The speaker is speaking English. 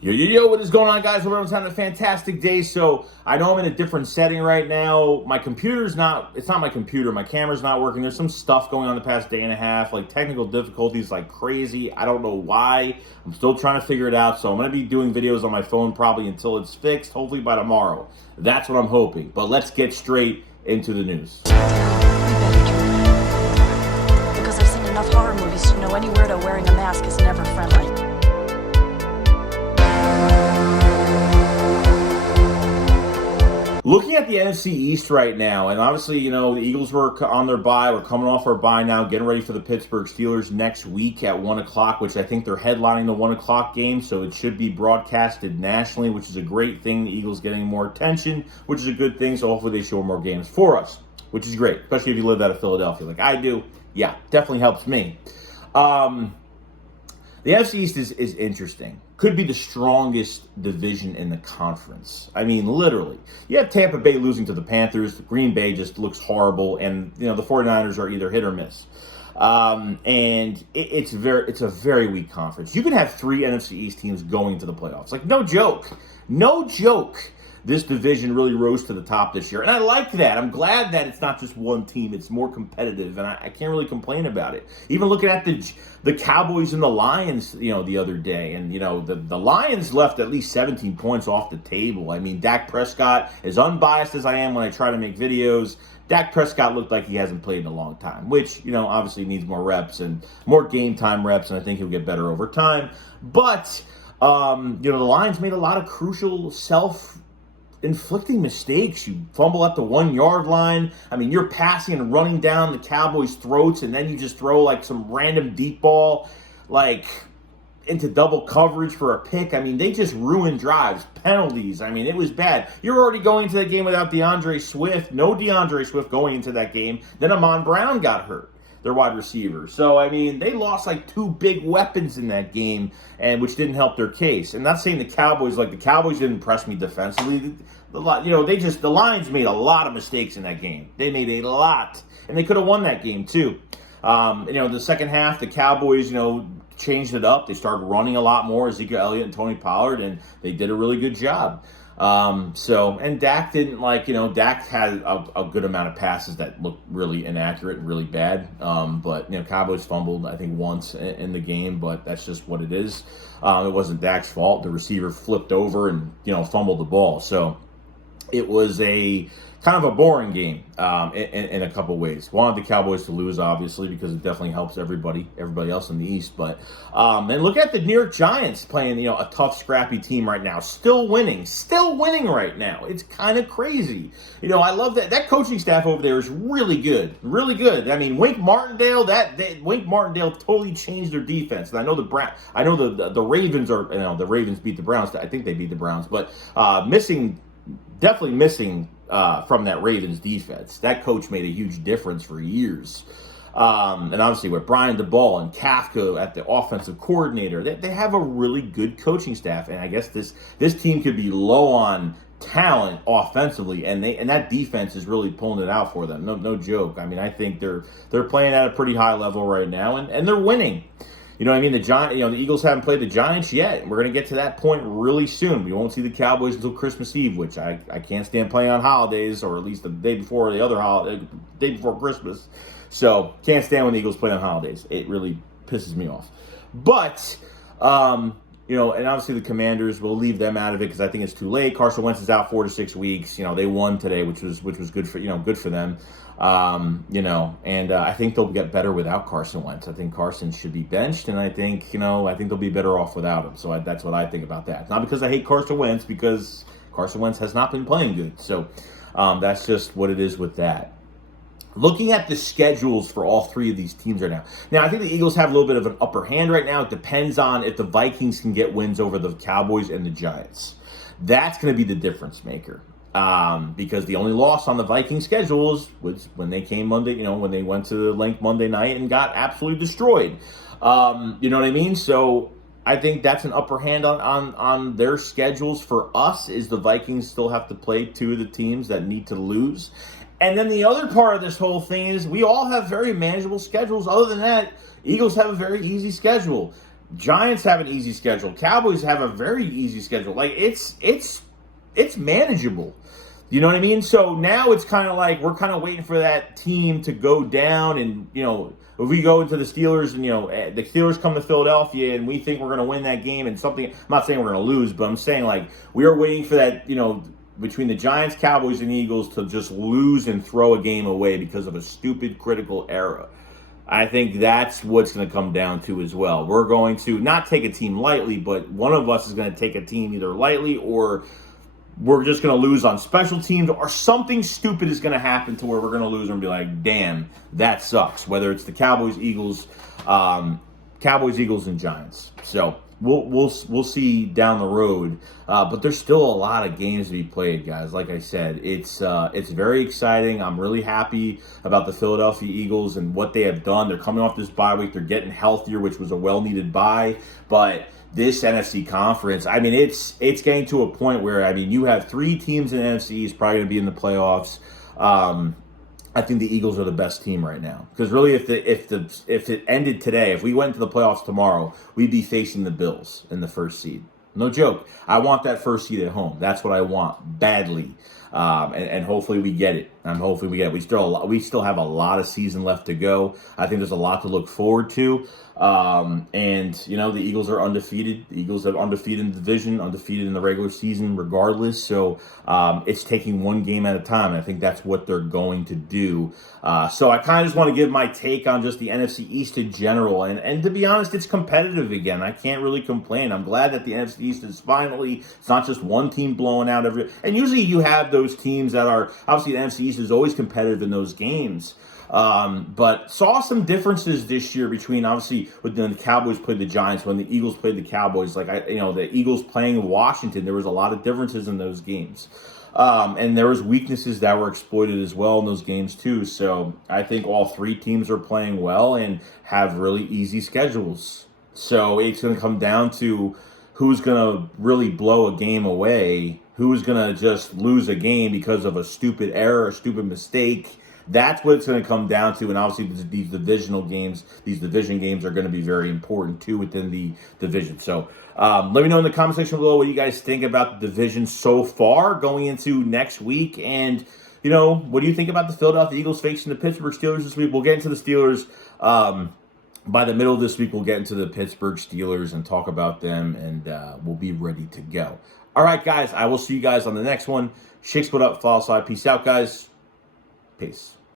Yo, what is going on, guys? Hope everyone's having a fantastic day. So, I know I'm in a different setting right now. My computer's not, it's not my computer. My camera's not working. There's some stuff going on the past day and a half, like technical difficulties like crazy. I don't know why. I'm still trying to figure it out. So, I'm going to be doing videos on my phone probably until it's fixed, hopefully by tomorrow. That's what I'm hoping. But let's get straight into the news. We better turn. Because I've seen enough horror movies to know any weirdo wearing a mask is never friendly. Looking at the NFC East right now, and obviously, you know, the Eagles were on their bye. We're coming off our bye now, getting ready for the Pittsburgh Steelers next week at 1 o'clock, which I think they're headlining the 1 o'clock game, so it should be broadcasted nationally, which is a great thing. The Eagles getting more attention, which is a good thing, so hopefully they show more games for us, which is great, especially if you live out of Philadelphia like I do. Yeah, definitely helps me. The NFC East is interesting. Could be the strongest division in the conference. I mean, literally. You have Tampa Bay losing to the Panthers. Green Bay just looks horrible. And, you know, the 49ers are either hit or miss. And it's a very weak conference. You can have 3 NFC East teams going to the playoffs. Like, no joke. No joke. This division really rose to the top this year. And I like that. I'm glad that it's not just one team. It's more competitive. And I can't really complain about it. Even looking at the Cowboys and the Lions, you know, the other day. And, you know, the Lions left at least 17 points off the table. I mean, Dak Prescott, as unbiased as I am when I try to make videos, Dak Prescott looked like he hasn't played in a long time, which, you know, obviously needs more reps and more game time reps. And I think he'll get better over time. But, you know, the Lions made a lot of crucial inflicting mistakes. You fumble at the 1 yard line. I mean, you're passing and running down the Cowboys' throats, and then you just throw like some random deep ball, like into double coverage for a pick. I mean, they just ruined drives, penalties. I mean, it was bad. You're already going into the game without DeAndre Swift. No DeAndre Swift going into that game. Then Amon Brown got hurt, their wide receiver. So, I mean, they lost like 2 big weapons in that game, and which didn't help their case. And not saying the Cowboys didn't impress me defensively. The Lions made a lot of mistakes in that game. They made a lot, and they could have won that game too. You know, the second half, the Cowboys, you know, changed it up. They started running a lot more, Ezekiel Elliott and Tony Pollard, and they did a really good job. And Dak didn't Dak had a good amount of passes that looked really inaccurate and really bad. But, you know, Cowboys fumbled, I think, once in the game, but that's just what it is. It wasn't Dak's fault. The receiver flipped over and, you know, fumbled the ball. So it was a kind of a boring game in a couple ways. Wanted the Cowboys to lose, obviously, because it definitely helps everybody else in the East. But and look at the New York Giants playing, you know, a tough, scrappy team right now, still winning right now. It's kind of crazy. You know, I love that coaching staff over there is really good, really good. I mean, Wink Martindale totally changed their defense. And I know the Ravens are, you know, the Ravens beat the Browns. I think they beat the Browns, but definitely missing from that Ravens defense. That coach made a huge difference for years. And obviously with Brian DeBall and Kafka at the offensive coordinator, they have a really good coaching staff. And I guess this team could be low on talent offensively, and that defense is really pulling it out for them. No joke. I mean, I think they're playing at a pretty high level right now, and they're winning. You know what I mean? The Eagles haven't played the Giants yet. We're going to get to that point really soon. We won't see the Cowboys until Christmas Eve, which I can't stand playing on holidays, or at least the day before day before Christmas. So, can't stand when the Eagles play on holidays. It really pisses me off. But, you know, and obviously the Commanders, we'll leave them out of it because I think it's too late. Carson Wentz is out 4 to 6 weeks. You know, they won today, which was good for them. You know, and I think they'll get better without Carson Wentz. I think Carson should be benched, and I think they'll be better off without him. So that's what I think about that. Not because I hate Carson Wentz, because Carson Wentz has not been playing good. So that's just what it is with that. Looking at the schedules for all 3 of these teams right now. Now, I think the Eagles have a little bit of an upper hand right now. It depends on if the Vikings can get wins over the Cowboys and the Giants. That's going to be the difference maker. Because the only loss on the Viking schedules was when they came Monday, you know, when they went to the link Monday night and got absolutely destroyed. You know what I mean? So I think that's an upper hand on their schedules. For us, is the Vikings still have to play 2 of the teams that need to lose. And then the other part of this whole thing is we all have very manageable schedules. Other than that, Eagles have a very easy schedule. Giants have an easy schedule. Cowboys have a very easy schedule. Like it's manageable. You know what I mean? So now it's kind of like we're kind of waiting for that team to go down, and if we go into the Steelers and the Steelers come to Philadelphia and we think we're going to win that game and something. I'm not saying we're going to lose, but I'm saying like we are waiting for that. Between the Giants, Cowboys, and Eagles to just lose and throw a game away because of a stupid critical error. I think that's what's going to come down to as well. We're going to not take a team lightly, but one of us is going to take a team either lightly or we're just going to lose on special teams, or something stupid is going to happen to where we're going to lose and be like, damn, that sucks. Whether it's the Cowboys, Eagles, and Giants. So we'll see down the road. But there's still a lot of games to be played, guys. Like I said, it's very exciting. I'm really happy about the Philadelphia Eagles and what they have done. They're coming off this bye week. They're getting healthier, which was a well-needed bye. But this NFC conference, I mean, it's getting to a point where, I mean, you have 3 teams in the NFC is probably going to be in the playoffs. I think the Eagles are the best team right now, because really, if it ended today, if we went to the playoffs tomorrow, we'd be facing the Bills in the first seed. No joke. I want that first seed at home. That's what I want badly, and hopefully we get it. Hopefully we get it. We still have a lot of season left to go. I think there's a lot to look forward to. And the Eagles are undefeated. The Eagles have undefeated in the division, undefeated in the regular season, regardless. So it's taking one game at a time. And I think that's what they're going to do. So I kind of just want to give my take on just the NFC East in general. And to be honest, it's competitive again. I can't really complain. I'm glad that the NFC East is finally, it's not just one team blowing out every. And usually you have those teams that are, obviously the NFC East is always competitive in those games. But saw some differences this year between, obviously, when the Cowboys played the Giants, when the Eagles played the Cowboys. Like the Eagles playing Washington, there was a lot of differences in those games, and there was weaknesses that were exploited as well in those games too. So I think all 3 teams are playing well and have really easy schedules. So it's going to come down to who's going to really blow a game away, who's going to just lose a game because of a stupid error, a stupid mistake. That's what it's going to come down to, and obviously these division games are going to be very important too within the division. So let me know in the comment section below what you guys think about the division so far going into next week, and what do you think about the Philadelphia Eagles facing the Pittsburgh Steelers this week? We'll get into the Steelers by the middle of this week. We'll get into the Pittsburgh Steelers and talk about them, and we'll be ready to go. All right, guys, I will see you guys on the next one. SHAKESQUAD up, follow side. Peace out, guys. Peace.